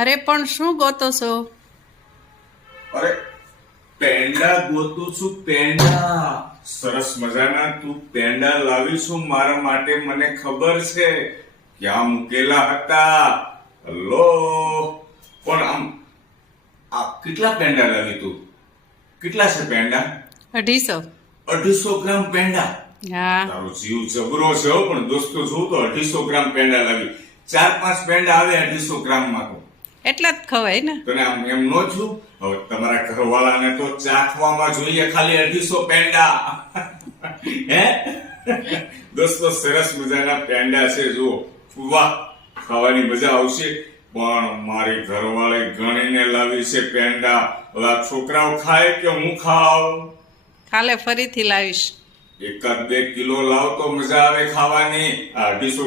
અરે પણ શું ગોતો છો? અરે પેંડા ગોતું છું. પેંડા સરસ મજાના તું પેંડા લાવીશું મારા માટે. મને ખબર છે ક્યાં મૂકેલા હતા. હલો, પણ આમ આ કેટલા પેંડા લાવી તું? કેટલા છે પેંડા? 250. 250 ગ્રામ પેંડા. હા. તારો જીવ જબરો છે હો, પણ દોસ્તો જોઉં તો 250 ગ્રામ પેંડા લાવી. 4-5 પેંડા આવે 250 ગ્રામમાં તો. એટલા જ ખવાય ને. તને આમ એમ નો છું? હવે તમારા ઘરવાળાને તો ચાખવામાં જોઈએ ખાલી 250 પેંડા. હે દોસ્તો, સરસ મજાના પેંડા છે. જુઓ, વાહ, ખાવાની મજા આવશે. પણ મારી ઘરવાળી ગણીને લાવી છે પેંડા. ઓલા છોકરાઓ ખાય કે હું ખાવ? કાલે ફરીથી લાવીશ. 1-2 કિલો લાવ તો મજા આવે ખાવાની. 250